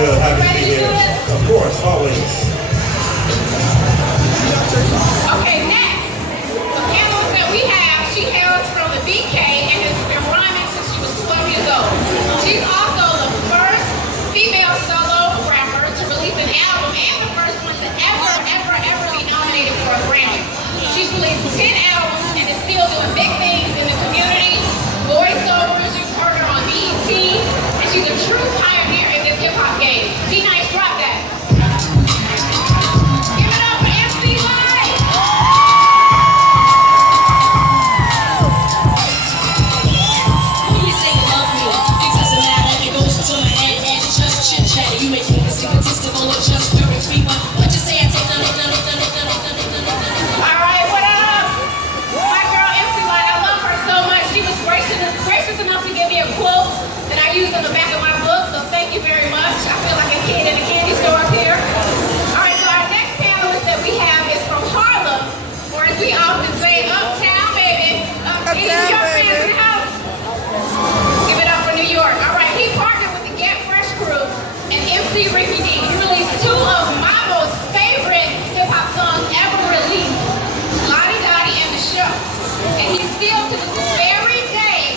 Good, happy to be here. Of course, always. Okay, next. The panelist that we have, she hails from the BK and has been rhyming since she was 12 years old. She's also the first female solo rapper to release an album and the first one to ever be nominated for a Grammy. She's released 10 albums and is still doing big things in the community. Voiceovers, you've heard her on BET, and she's a true pioneer in this hip-hop game. D-Nice, drop that. Give it up for MC Lyte. When you say you love me, it doesn't matter if it goes to my head and it's just chit-chat. You make me egotistical or just very free, but what you say I take the lick. All right, what up? My girl MC Lyte, I love her so much. She was gracious enough to give me a quote that I used on the back of my book, so thank you very much. I feel like a kid in a candy store up here. All right, so our next panelist that we have is from Harlem, or as we often say, Uptown, baby. Any New York fans in the house? Give it up for New York. All right, he partnered with the Get Fresh crew and MC Ricky D. He released two of my most favorite hip-hop songs ever released, Lottie Dottie and The Show. And he still, to this very day,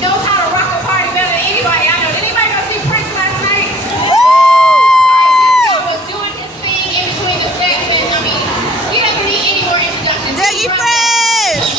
knows how to rock a party better than anybody I know. Did anybody go see Prince last night? Alright, this guy was doing his thing in between the states, and I mean, he doesn't need any more introduction. Dougie Fresh!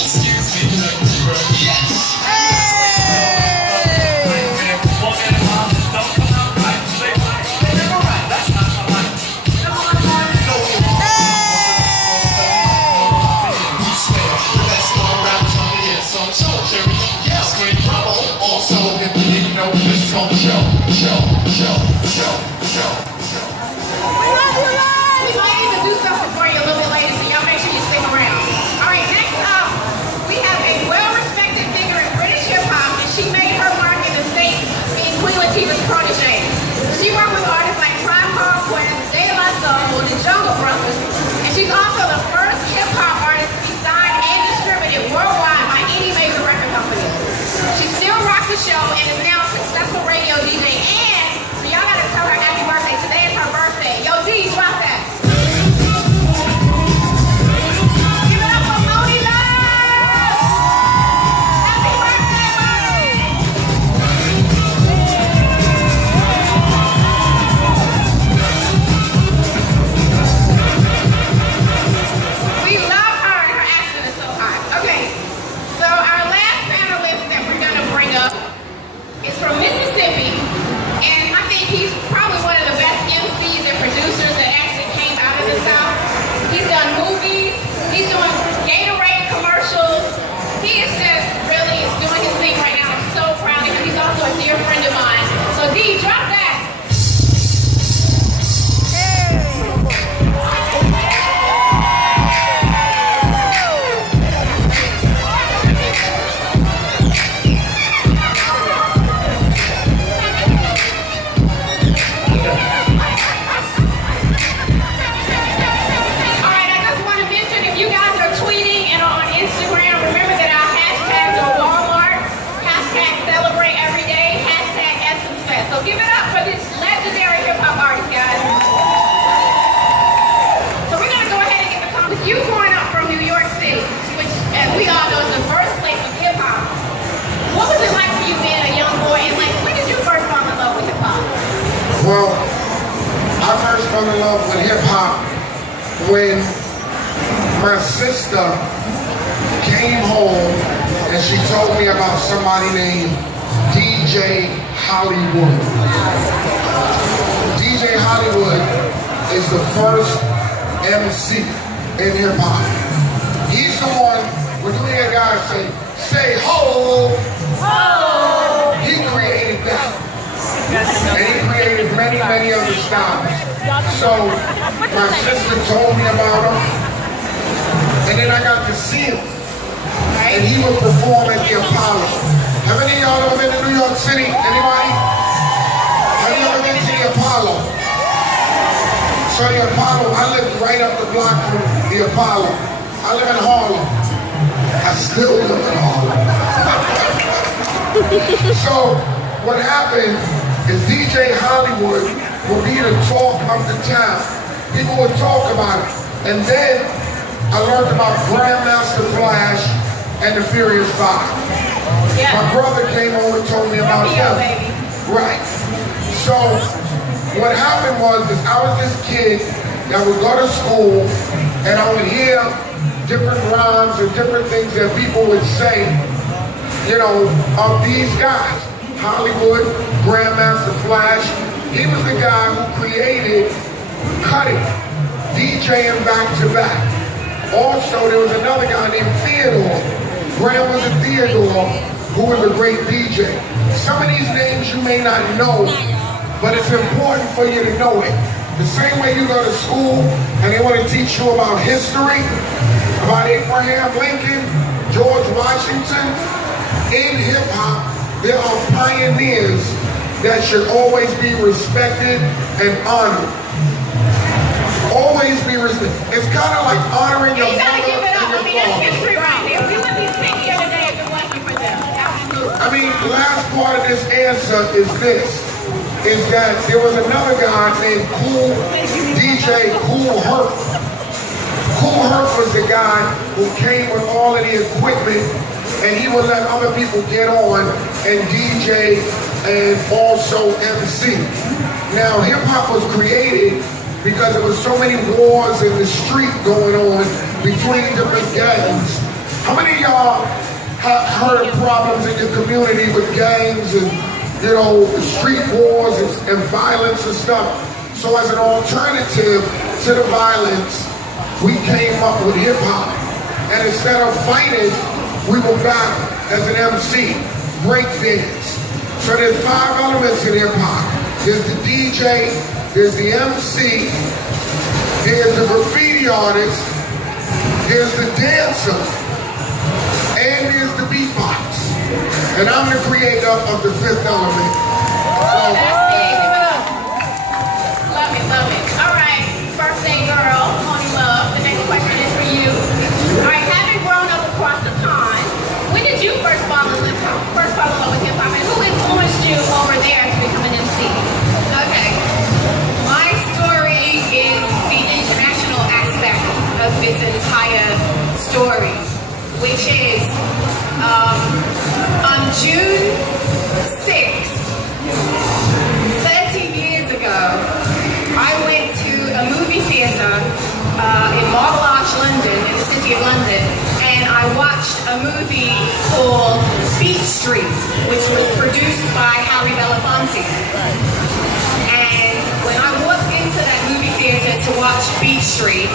We might even do something for you a little bit later, so y'all make sure you stick around. Alright, next up, we have a well-respected figure in British hip-hop, and she made her mark in the States being Queen Latifah's protege. She worked with artists like Tribe Called Quest, De La Soul, and the Jungle Brothers, and she's also the first hip-hop artist to be signed and distributed worldwide by any major record company. She still rocks the show and is now a successful radio DJ, and so y'all gotta tell her happy birthday. Today is her birthday. Yo, D, drop that. Give it up for Monie Love! Happy birthday, Monie! We love her and her accent is so hot. Okay, so our last panelist that we're gonna bring up is from Mississippi, and I think he's probably one of the best MCs and producers that actually came out of the South. He's done movies, he's doing Gatorade commercials. He is just really doing his thing right now. I'm so proud of him. He's also a dear friend of mine. So D, drop that. Give it up for this legendary hip-hop artist, guys. So we're going to go ahead and get the conversation. You growing up from New York City, which, as we all know, is the birthplace of hip-hop. What was it like for you being a young boy, and like, when did you first fall in love with hip-hop? Well, I first fell in love with hip-hop when my sister came home and she told me about somebody named DJ Hollywood. DJ Hollywood is the first MC in hip-hop. He's the one, when you hear guys say ho, he created that. And he created many, many other styles. So my sister told me about him, and then I got to see him. And he would perform at the Apollo. Have any of y'all ever been to New York City? Anybody? Have you ever been to the Apollo? So the Apollo, I lived right up the block from the Apollo. I live in Harlem. I still live in Harlem. So what happened is DJ Hollywood would be the talk of the town. People would talk about it. And then I learned about Grandmaster Flash and the Furious Five. Yeah. My brother came over and told me about them. Baby. Right. So what happened was I was this kid that would go to school and I would hear different rhymes and different things that people would say, you know, of these guys. Hollywood, Grandmaster Flash. He was the guy who created cutting, DJing back to back. Also, there was another guy named Theodore. Graham was a Theodore who was a great DJ. Some of these names you may not know, but it's important for you to know it. The same way you go to school and they want to teach you about history, about Abraham Lincoln, George Washington, in hip-hop, there are pioneers that should always be respected and honored. Always be respected. It's kind of like honoring your You gotta mother give it up. and I your mean, that's father. history right there. We wouldn't be sitting here today if it wasn't for them. Absolutely. I mean, the last part of this answer is this, is that there was another guy named DJ Kool Herc. Kool Herc was the guy who came with all of the equipment and he would let other people get on and DJ and also MC. Now, hip-hop was created because there was so many wars in the street going on between different gangs. How many of y'all have heard of problems in your community with gangs and, you know, street wars and violence and stuff? So as an alternative to the violence, we came up with hip-hop. And instead of fighting, we will battle as an MC, break dance. So there's 5 elements in hip-hop. There's the DJ, there's the MC, there's the graffiti artist, there's the dancer, and there's the beatbox. And I'm the creator of the 5th element. Oh, that's big. Give it up. Love it, love it. All right, birthday girl, Monie Love. The next question is for you. All right, having grown up across the pond, when did you first fall in love with hip hop, and who influenced you over there to become an MC? Okay. My story is the international aspect of this entire story, which is on June 6th, 13 years ago, I went to a movie theater in Marble Arch, London, in the city of London, and I watched a movie called Beat Street, which was produced by Harry Belafonte. And when I walked into that movie theater to watch Beat Street,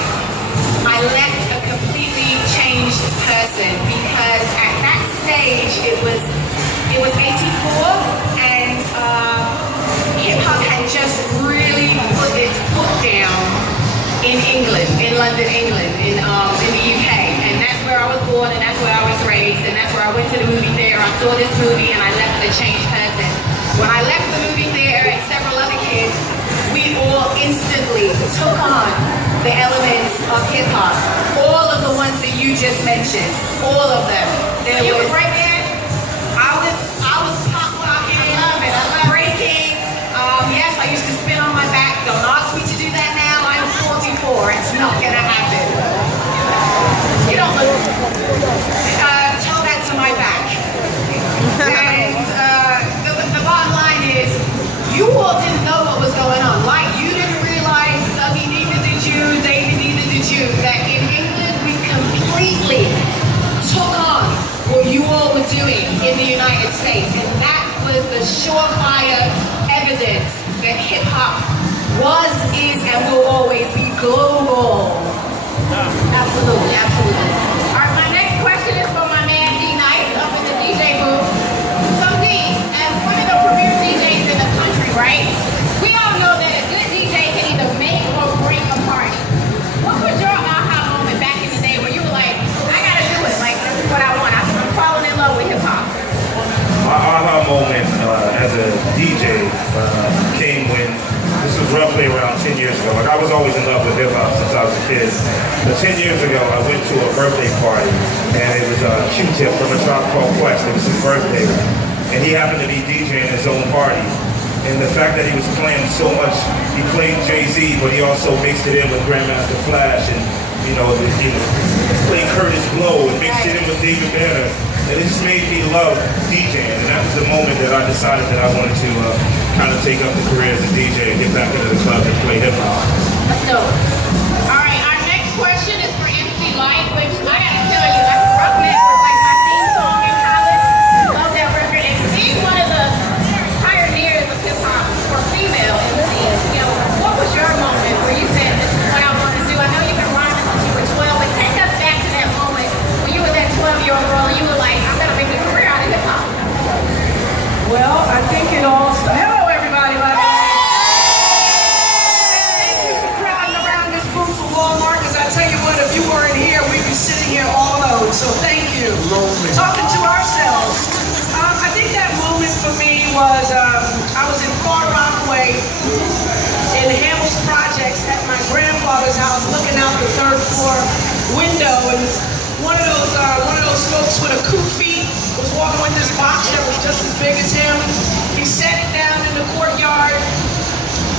I left a completely changed person, because at that stage it was 84, and hip-hop had just really put its foot down in England, in London, England, in the UK. And that's where I was born, and that's where I was raised, and that's where I went to the movie theater. I saw this movie and I left a changed person. When I left the movie theater and several other kids, we all instantly took on the elements of hip-hop. All of the ones that you just mentioned, all of them. There You was was right there. I was pop locking. I love it. I love it. Breaking. Yes, I used to spin on my back. Don't ask me to do that now. I'm 44. It's not gonna happen. You don't look. Tell that to my back. And the bottom line is, you all didn't know what was going on. Like, you didn't realize, Dougie, neither did you, David, neither did you, that in England we completely took on what you all were doing in the United States. And that was the surefire evidence that hip-hop was, is, and will always be global. Absolutely, absolutely. All right, my next question is for my man D Nice up in the DJ booth. So D, as one of the premier DJs in the country, right? We all know that a good DJ can either make or break a party. What was your aha moment back in the day where you were like, I gotta do it, like this is what I want. I'm falling in love with hip hop. My aha moment as a DJ came when, this was roughly around 10 years ago. Like, I was always in love with hip hop since I was a kid. But 10 years ago, I went to a birthday party, and it was Q-Tip from a shop called Quest. It was his birthday, and he happened to be DJing his own party. And the fact that he was playing so much, he played Jay-Z, but he also mixed it in with Grandmaster Flash and, played Curtis Blow and mixed it in with David Banner. And it just made me love DJing. And that was the moment that I decided that I wanted to kind of take up the career as a DJ and get back into the club and play hip-hop. Let's go. All right, our next question is for MC Lyte, which I gotta tell you, Rough Neck was like my theme song in college. Love that record. And being one of the pioneers of hip-hop for female MCs, what was your moment where you said, this is what I want to do? I know you've been rhyming since you were 12, but take us back to that moment when you were that 12-year-old girl and you were like, I'm going to make a career out of hip-hop. Well, I think it all started. Hello, everybody. Thank you for crowding around this booth for Walmart, because I tell you what, if you weren't here, we'd be sitting here all alone. So thank you. Lonely. Talking to ourselves. I think that moment for me was, I was in Far Rockaway in Hamels Projects at my grandfather's house, looking out the third floor window, and one of those folks with a kufi was walking with this box that was just as big as him. He set it down in the courtyard,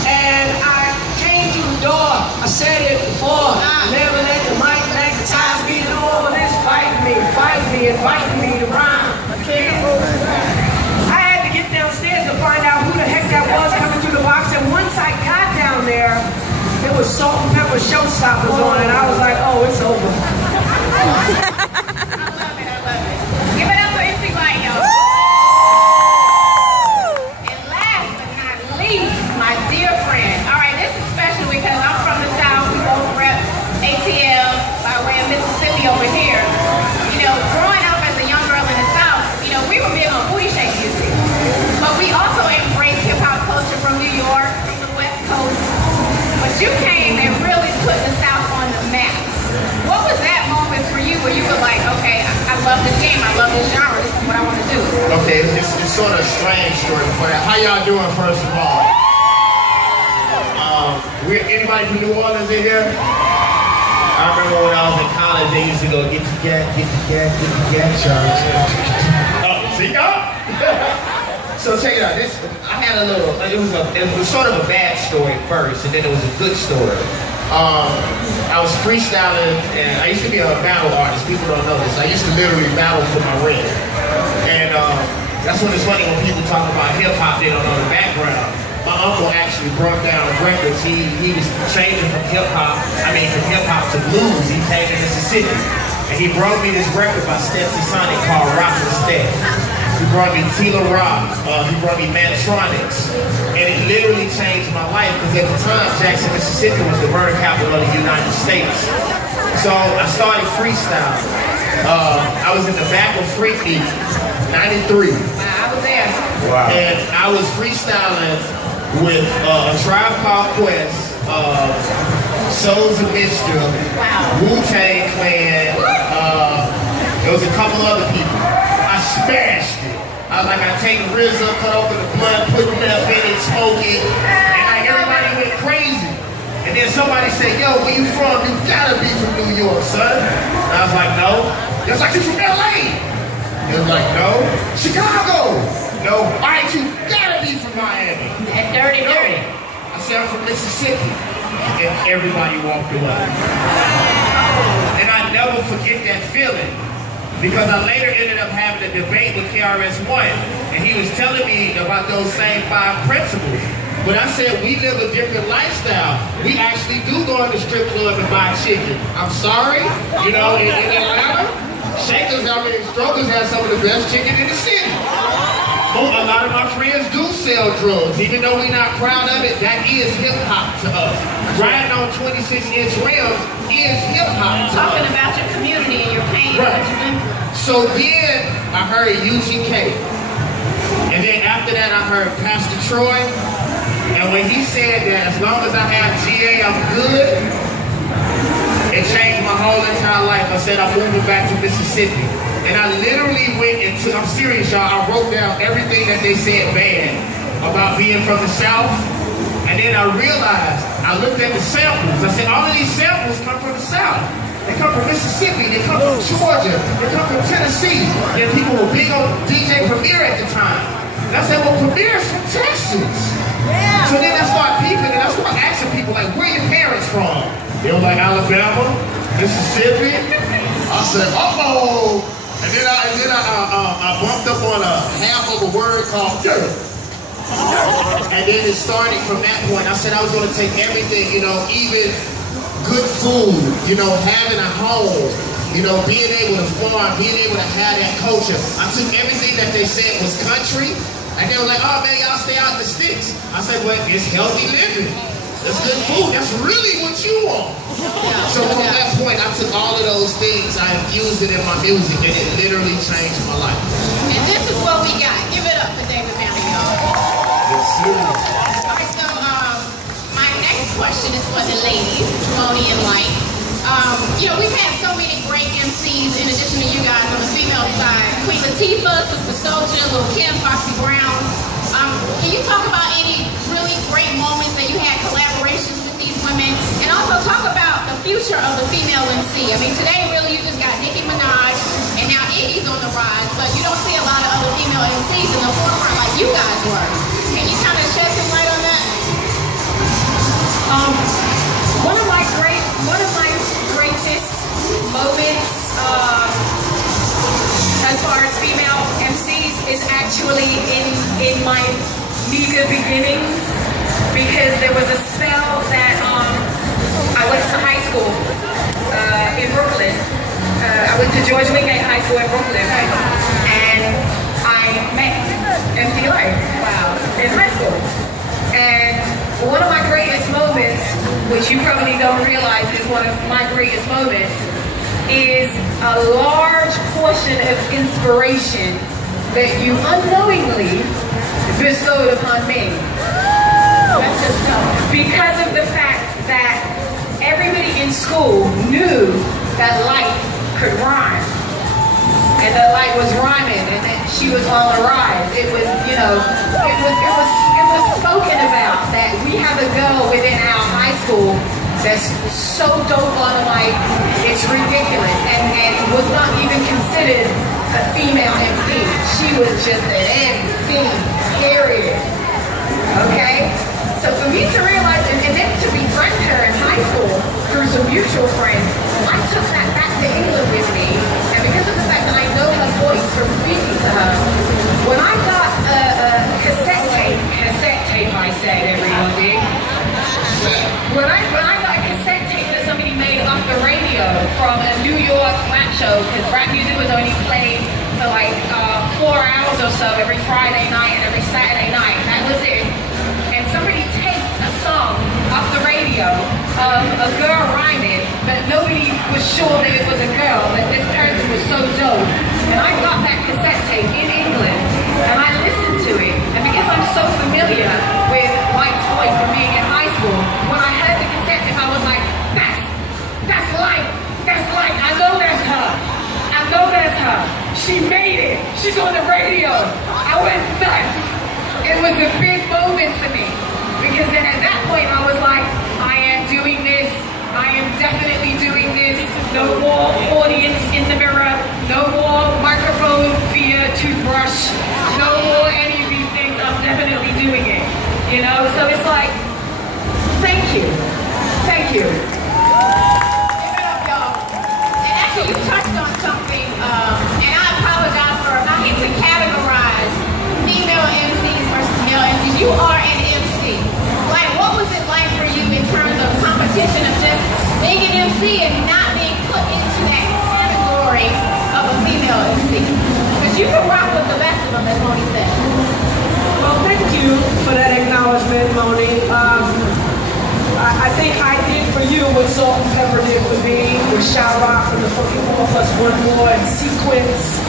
and I came to the door. I said it before. Never let the mic magnetize me. Do all of this, fight me, inviting me to rhyme. I had to get downstairs to find out who the heck that was coming through the box, and once I got down there, it was Salt and Pepper Showstoppers on, and I was like, oh, it's over. I love it. Give it up for MC Lyte, y'all. And last but not least, my dear friend. All right, this is special because I'm from the South. We both rep ATL by way of Mississippi over here. Growing up as a young girl in the South, we were big on booty shake music. But we also embraced hip-hop culture from New York, from the West Coast. But you came and really put the South on the map. What was that moment for you where you were like, okay, I love this game, I love this genre, this is what I want to do? Okay, it's sort of a strange story for that. How y'all doing, first of all? Anybody from New Orleans in here? I remember when I was in college, they used to go get the gat, church. See y'all? So check it out. I had a little. It was sort of a bad story first, and then it was a good story. I was freestyling, and I used to be a battle artist. People don't know this. I used to literally battle for my rent, and that's when it's funny when people talk about hip hop. They don't know the background. My uncle actually brought down records. He was changing from hip hop to blues. He came to Mississippi, and he brought me this record by Stetson Sonic called Rock the Step. He brought me Tila Rock, he brought me Mantronics, and it literally changed my life because at the time, Jackson, Mississippi was the murder capital of the United States. So I started freestyling. I was in the back of Freak Beat, 93. I was there. Wow. And I was freestyling with a Tribe Called Quest, Souls of Mischief, Wu-Tang Clan, there was a couple other people. I smashed it. I was like, I take RZA, cut open the blood, put meth in it, smoke it, and like everybody went crazy. And then somebody said, yo, where you from? You gotta be from New York, son. And I was like, no. They was like, you from LA? They was like, no. Chicago? No. All right, you gotta be from Miami. That dirty. I said, I'm from Mississippi. And everybody walked away. And I never forget that feeling. Because I later ended up having a debate with KRS-One, and he was telling me about those same 5 principles. But I said, we live a different lifestyle. We actually do go in the strip club and buy chicken. I'm sorry, in Atlanta, Strokers have some of the best chicken in the city. A lot of my friends do sell drugs. Even though we're not proud of it, that is hip-hop to us. Riding on 26-inch rims is hip-hop to Talking us. about your community and your pain and what you've been through. So then I heard UGK. And then after that I heard Pastor Troy. And when he said that as long as I have GA, I'm good, it changed my whole entire life. I said I'm moving back to Mississippi. And I literally went into, I'm serious y'all, I wrote down everything that they said bad about being from the South. And then I realized, I looked at the samples. I said, all of these samples come from the South. They come from Mississippi, they come from Georgia, they come from Tennessee. And people were big on DJ Premier at the time. And I said, well, Premier's from Texas. So then I start peeping and I start asking people, like, where your parents from? They were like, Alabama, Mississippi. I said, uh-oh. And then I bumped up on a half of a word called dirt. And then it started from that point. I said I was going to take everything, you know, even good food, you know, having a home, you know, being able to farm, being able to have that culture. I took everything that they said was country, and they were like, oh man, y'all stay out in the sticks. I said, well, it's healthy living. That's good food. That's really what you want. So from that point, I took all of those things, I infused it in my music, and it literally changed my life. And this is what we got. Give it up for David Family, y'all. All right, so my next question is for the ladies, Monie and Lyte. You know, we've had so many great MCs in addition to you guys on the female side. Queen Latifah, Sister Soldier, Lil' Kim, Foxy Brown. Can you talk about any really great moments that you had collaborations with these women? And also talk about the future of the female MC. I mean, today really you just got Nicki Minaj and now Iggy's on the rise, but you don't see a lot of other female MCs in the forefront like you guys were. Can you kind of shed some light on that? One of my greatest moments as far as female MCs is actually in my meager beginnings, because there was a spell that I went to high school in Brooklyn. I went to George Wingate High School in Brooklyn, and I met MC Lyte in high school. And one of my greatest moments, which you probably don't realize is one of my greatest moments, is a large portion of inspiration that you unknowingly bestowed upon me. That's good stuff. Because of the fact that everybody in school knew that Lyte could rhyme, and that Lyte was rhyming, and that she was on the rise. It was, you know, it was spoken about that we have a girl within our high school that's so dope on the mic, it's ridiculous, and was not even considered a female MC. She was just an MC, period. Okay? So for me to realize, and then to befriend her in high school through some mutual friends, I took that back to England with me, and because of the fact that I know her voice from speaking to her, when I got a cassette tape I said, everyone did. When I got a cassette tape that somebody made off the radio from a New York rap show, because rap music was only played for like 4 hours or so every Friday night and every Saturday night. That was it. And somebody taped a song off the radio of a girl rhyming, but nobody was sure that it was a girl, but this person was so dope. And I got that cassette tape in England, and I listened to it. And because I'm so familiar with Lyte's voice from being in high school, when I heard the cassette tape, I was like, that's Lyte, that's Lyte, I know that's her. I know that's her. She made it. She's on the radio. I went nuts. It was a big moment for me, because then at that point I was like, I am doing this. I am definitely doing this. No more audience in the mirror. No more microphone via toothbrush. No more any of these things. I'm definitely doing it. You know? So it's like, thank you. Thank you. Give it up, y'all. And actually, you touched on something, and I apologize for having to categorize female MCs versus male MCs. You are an MC. Like, what was it like for you in terms of competition of just being an MC and not being put into that category of a female MC? Because you can rock with the best of them, as Monie said. Well, thank you for that acknowledgement, Monie. I think I did for you what Salt and Pepper did for me, with Shout Rock from the Funky 4+1 More and Sequence.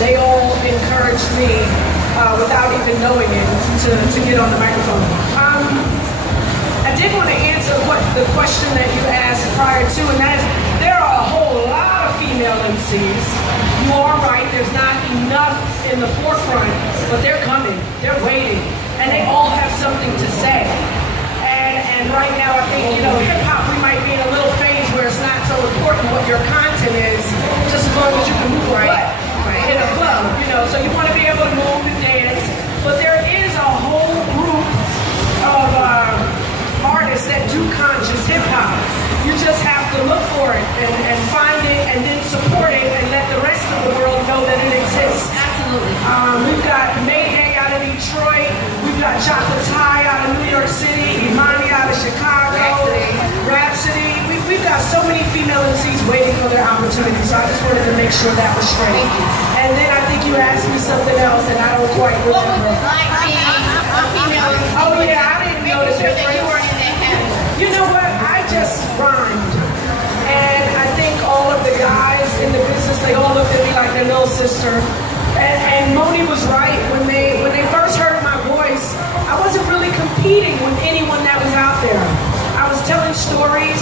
They all encouraged me without even knowing it to get on the microphone. I did want to answer the question that you asked prior to, and that is, there are a whole lot of female MCs. You are right, there's not enough in the forefront, but they're coming, they're waiting, and they all have something to say. And right now, I think, you know, hip-hop, we might be in a little phase where it's not so important what your content is, just as long as you can move a butt in a club, you know. So you want to be able to move and dance, but there and find it and then support it and let the rest of the world know that it exists. Absolutely. We've got Mayday out of Detroit. We've got Chocolate Thai out of New York City. Imani out of Chicago. Rhapsody. We've got so many female MCs waiting for their opportunity. So I just wanted to make sure that was straight. Thank you. And then I think you asked me something else and I don't quite What was remember. it like being a female MC? Oh yeah, I didn't know the Making sure that you difference. weren't in that category. You know what? I just rhymed. And I think all of the guys in the business, they all looked at me like their little sister. And Monie was right. When they first heard my voice, I wasn't really competing with anyone that was out there. I was telling stories.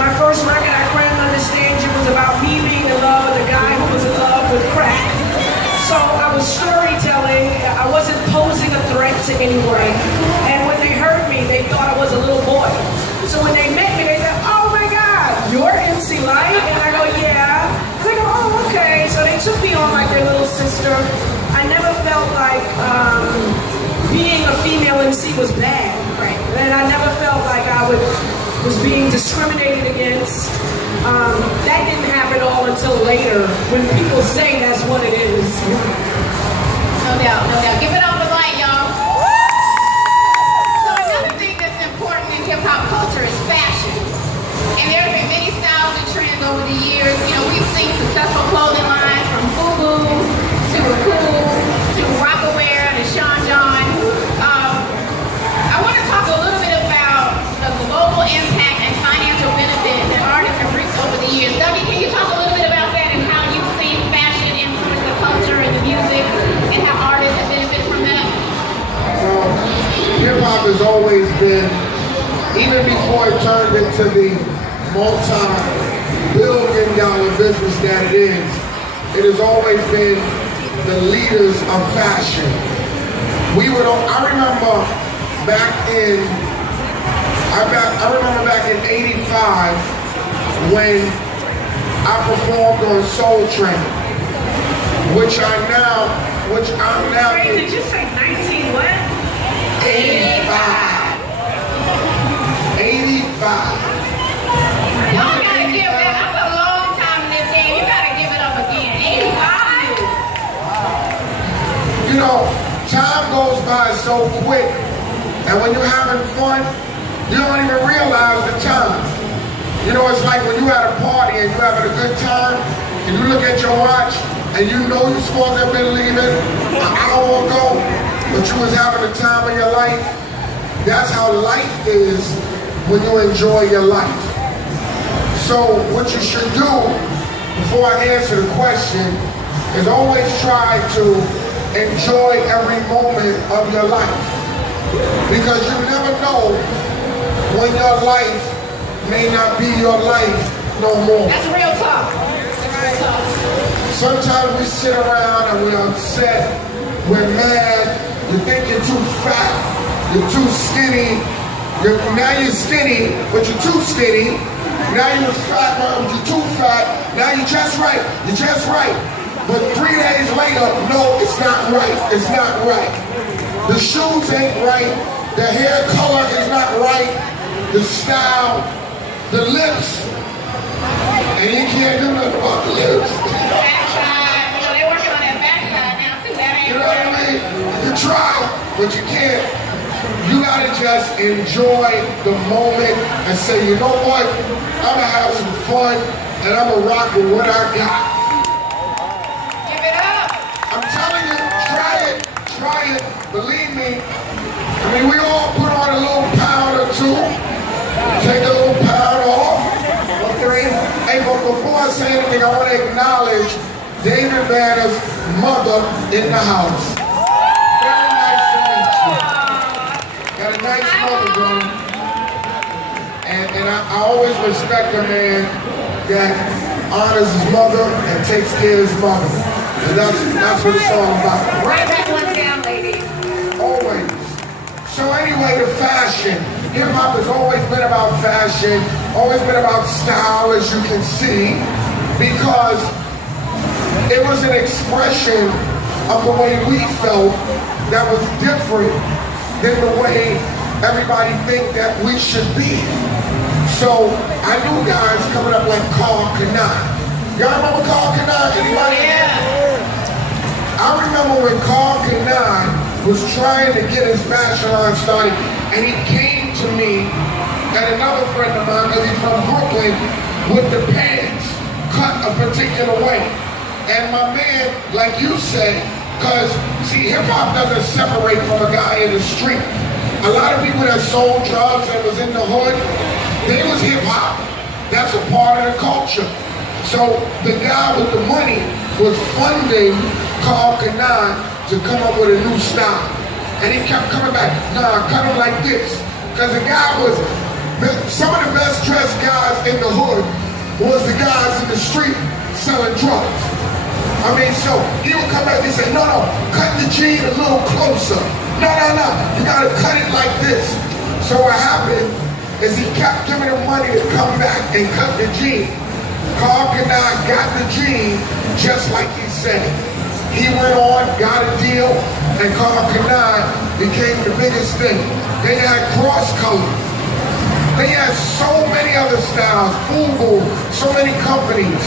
My first record, I Couldn't Understand You, was about me being in love with a guy who was in love with crack. So I was storytelling. I wasn't posing a threat to anyone. And when they heard me, they thought I was a little boy. So when they met me, they said, "Oh my God, you're MC Lyte?" And I go, "Yeah." They go, "Oh, okay." So they took me on like their little sister. I never felt like being a female MC was bad. Right. And I never felt like I was being discriminated against. That didn't happen all until later when people say that's what it is. No doubt, no doubt. Give it up for Lyte, y'all. So another thing that's important in hip hop culture is fashion. And there have been many styles and trends over the years. You know, we've seen successful clothing lines from FUBU to Cool to Rockaware to Sean John. I want to talk a little bit about the global impact and financial benefit that artists have reaped over the years. Dougie, can you talk a little bit about that and how you've seen fashion influence the culture and the music and how artists have benefited from that? Hip hop has always been, even before it turned into the multi-billion-dollar business that it has always been the leaders of fashion. I remember back in 85 when I performed on Soul Train, which I'm now. Wait, did you say 19 what? 85. Y'all gotta give that. That's a long time in this game. You gotta give it up again. 85. You know, time goes by so quick, and when you're having fun, you don't even realize the time. You know, it's like when you're at a party and you're having a good time, and you look at your watch, and you know you're supposed to have been leaving an hour ago, but you was having the time of your life. That's how life is when you enjoy your life. So what you should do, before I answer the question, is always try to enjoy every moment of your life. Because you never know when your life may not be your life no more. That's real talk. That's real talk. Sometimes we sit around and we're upset, we're mad, you think you're too fat, you're too skinny, now you're skinny, but you're too skinny, now you're fat, but you're too fat, now you're just right, But 3 days later, no, it's not right, it's not right. The shoes ain't right, the hair color is not right, the style, the lips, and you can't do nothing about the lips. Backside, you know, they're working on that backside now too. That ain't You know what I mean? You try, but you can't. You gotta just enjoy the moment and say, you know what? I'm gonna have some fun and I'm gonna rock with what I got. Give it up. I'm telling you, try it, believe me. I mean, we all put on a little pound or two, take a little pound off. Hey, but before I say anything, I want to acknowledge David Banner's mother in the house. Very nice to meet you. Got a nice mother, bro. And I always respect a man that honors his mother and takes care of his mother. And that's what it's all about. Right back one down, ladies. Always. So anyway, the fashion. Hip-hop has always been about fashion, always been about style, as you can see, because it was an expression of the way we felt that was different than the way everybody think that we should be. So I knew guys coming up like Carl Kanai. Y'all remember Carl Kanai? Anybody? Yeah. I remember when Carl Kanai was trying to get his fashion line started, and he came to me and another friend of mine, because he's from Brooklyn, with the pants cut a particular way. And my man, like you said, because see, hip-hop doesn't separate from a guy in the street. A lot of people that sold drugs and was in the hood, they was hip-hop. That's a part of the culture. So the guy with the money was funding Carl Kanai to come up with a new style. And he kept coming back, nah, cut him like this. Because the guy was, some of the best dressed guys in the hood was the guys in the street selling drugs. I mean, so he would come back and say, no, cut the jean a little closer. No, you gotta cut it like this. So what happened is he kept giving him money to come back and cut the jean. Carl Kanai got the jean just like he said. He went on, got a deal, and Carl Kanai became the biggest thing. They had cross color. They had so many other styles, Fubu, so many companies.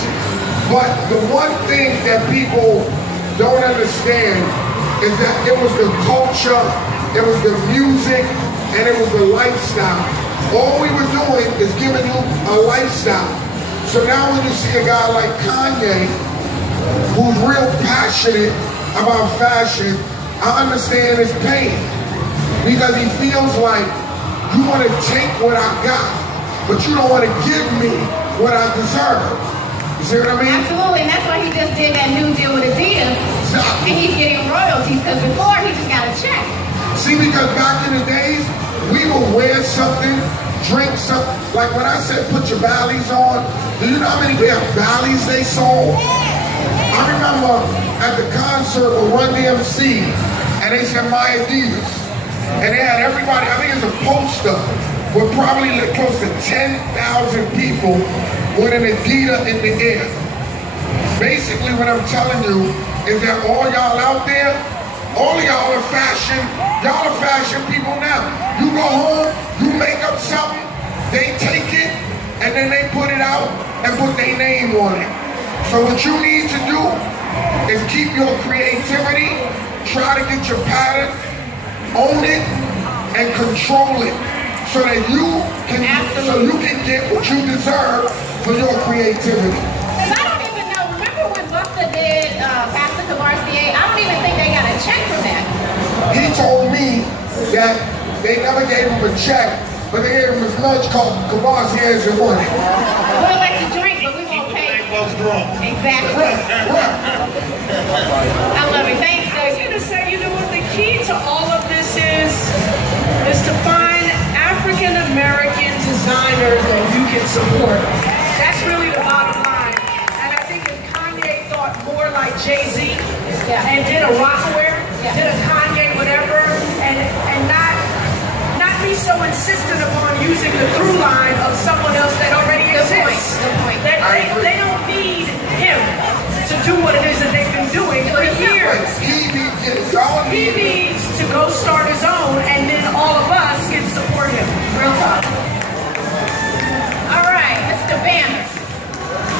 But the one thing that people don't understand is that it was the culture, it was the music, and it was the lifestyle. All we were doing is giving you a lifestyle. So now when you see a guy like Kanye, who's real passionate about fashion, I understand his pain. Because he feels like, you want to take what I got, but you don't want to give me what I deserve. You see what I mean? Absolutely, and that's why he just did that new deal with Adidas. Exactly. And he's getting royalties, because before he just got a check. See, because back in the days, we would wear something, drink something. Like when I said put your Bally's on, do you know how many pair of Bally's they sold? I remember at the concert with Run DMC, and they said my Adidas. And they had everybody, I think it's a poster, with probably close to 10,000 people with an Adidas in the air. Basically what I'm telling you is that all y'all out there, all of y'all are fashion people now. You go home, you make up something, they take it, and then they put it out and put their name on it. So what you need to do is keep your creativity, try to get your pattern, own it, and control it, so that you can get what you deserve for your creativity. Because I don't even know, remember when Busta did Pastor Cavarcier? I don't even think they got a check from that. He told me that they never gave him a check, but they gave him as much called Cavarcier as he wanted. We'll let you drink, but we won't pay. Exactly. I love it. Thanks, I was Doug. gonna say, you know what the key to all of this is to find African American designers that you can support. That's really the bottom line. And I think if Kanye thought more like Jay-Z and did a Rockaware, did a Kanye whatever, and not be so insistent upon using the through line of someone else that already exists. Good point. They don't need him to do what it is that they've been doing for years. He needs to go start his own, and then all of us can support him. Real talk. All right, Mr. Banner.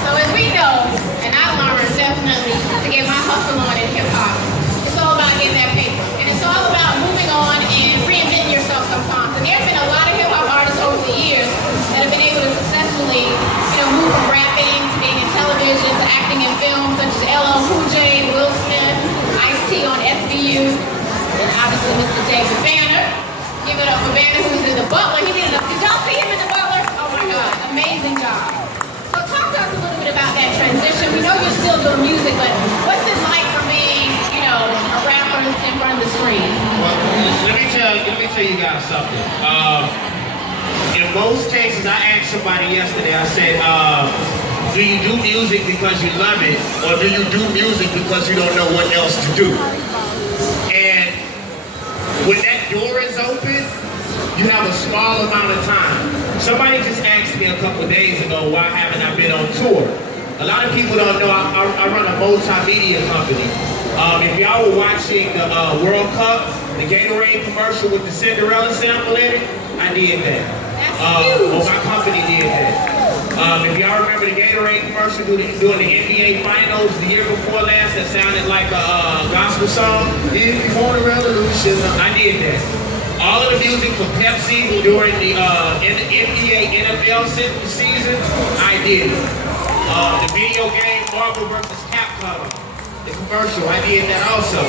So as we know, and I learned definitely to get my hustle on in hip hop, it's all about getting that paper. And it's all about moving on and reinventing yourself sometimes. And there have been a lot of hip hop artists over the years that have been able to successfully, move from rapping to being in television to acting in films, such as LL Cool J, Will Smith, Ice-T on SVU, and obviously Mr. David Banner. Give it up for Banner, who's in The Butler. Did y'all see him in The Butler? Oh my God, amazing job. So talk to us a little bit about that transition. We know you're still doing music, but what's it like for being, a rapper that's in front of the screen? Well, let me tell you guys something. In most cases, I asked somebody yesterday, I said, do you do music because you love it, or do you do music because you don't know what else to do? And when that door is open, you have a small amount of time. Somebody just asked me a couple of days ago, why haven't I been on tour? A lot of people don't know I run a multimedia company. If y'all were watching the World Cup, the Gatorade commercial with the Cinderella sample in it, I did that. That's huge. My company did that. If y'all remember the Gatorade commercial during the NBA Finals the year before last that sounded like a gospel song, if you want a revolution, I did that. All of the music for Pepsi during the NBA NFL season, I did it. The video game Marvel vs. Capcom, the commercial, I did that also.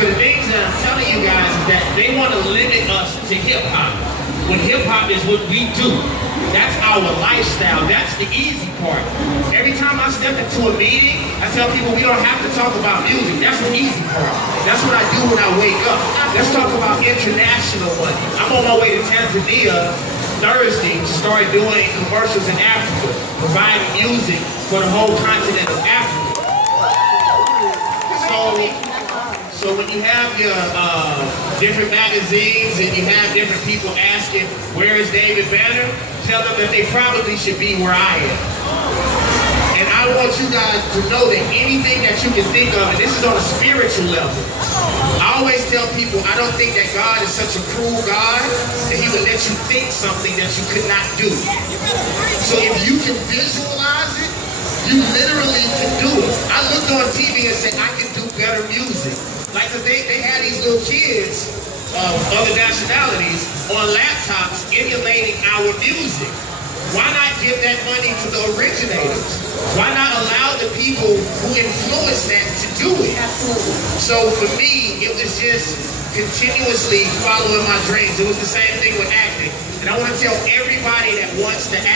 So the things that I'm telling you guys is that they want to limit us to hip-hop. When hip-hop is what we do. That's our lifestyle. That's the easy part. Every time I step into a meeting, I tell people we don't have to talk about music. That's the easy part. That's what I do when I wake up. Let's talk about international money. I'm on my way to Tanzania Thursday to start doing commercials in Africa, providing music for the whole continent of Africa. So when you have your different magazines and you have different people asking, where is David Banner? Tell them that they probably should be where I am. And I want you guys to know that anything that you can think of, and this is on a spiritual level, I always tell people, I don't think that God is such a cruel God that he would let you think something that you could not do. So if you can visualize it, you literally can do it. I looked on TV and said, I can do better music. Like, cause they had these little kids of other nationalities on laptops emulating our music. Why not give that money to the originators? Why not allow the people who influenced that to do it? Absolutely. So for me, it was just continuously following my dreams. It was the same thing with acting. And I want to tell everybody that wants to act.